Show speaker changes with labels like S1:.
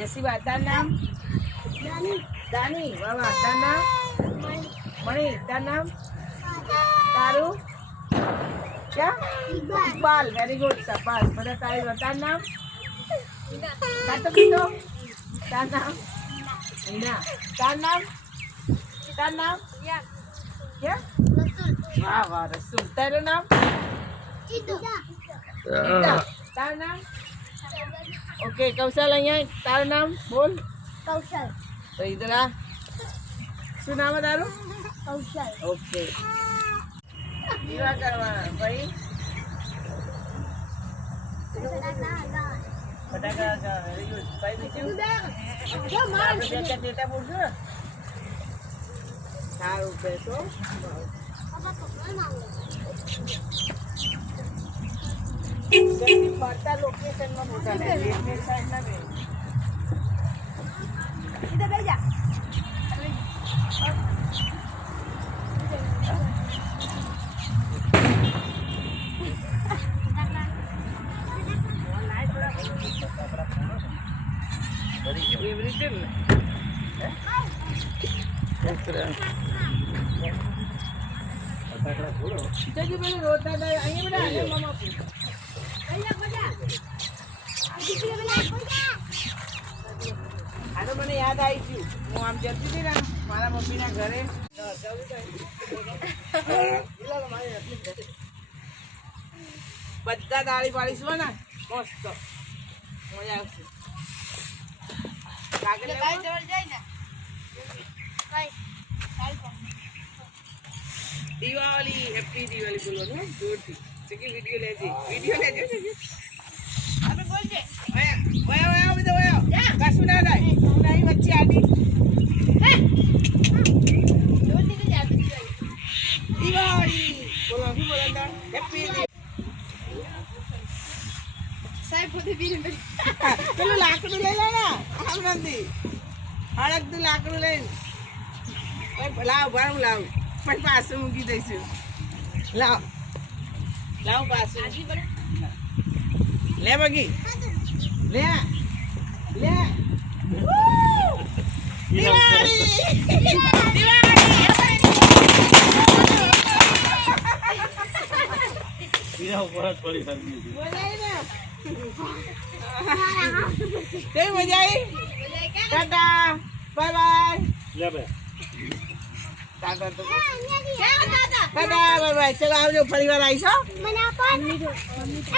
S1: જસીબા તાર નામ દાની વાહ વાહ તાર નામ મણી તાર નામ તારું ક્યાં ઇકબાલ વેરી ગુડ શાબાશ બધા તારી તાર નામ કાતો કીધો તાર નામ હિના તાર નામ તાર નામ ક્યાં વાહ વાહ રસુલ તારું નામ ગીતા. તારું નામ ઓકે કૌશલ અહીંયા તારું નામ બોલ તો ઇધર આ શું નામ છે તારું ઓકે દીવા કરવાના ભાઈ ફટાકડા ભાઈ બીજું ડેટા બોલશું સારું બેસો ફરતા લોકેશનમાં મોટા ને રેલવે સાઈડ ના બે એવી રીતે ને જજી તો મને યાદ આવી ગયું. હું આમ જતી હતી ને મારા મમ્મીના ઘરે. બધા દાળી પાડીશું ને મસ્ત. મજા આવશે? દિવાળી હેપી દિવાળી બોલવાનું જોરથી. વીડિયો લેજે. વીડિયો દિવાળી બોલો શું બોલો અંદર? હેપી દિવાળી. પેલું લાકડું લઈ લે ને આમનાથી. હળગતું લાકડું લઈને લાવ લાવ પછી પાછું મૂકી દઈશું લાવ લાવ પાછું લે બગી લે Woo! દિવાળી બોલાય ને કેવી મજા આવી ટાટા. Bye bye. ટાટા તો ટાટા. Bye bye. ચલો આવજો ફરી વાર આવીશ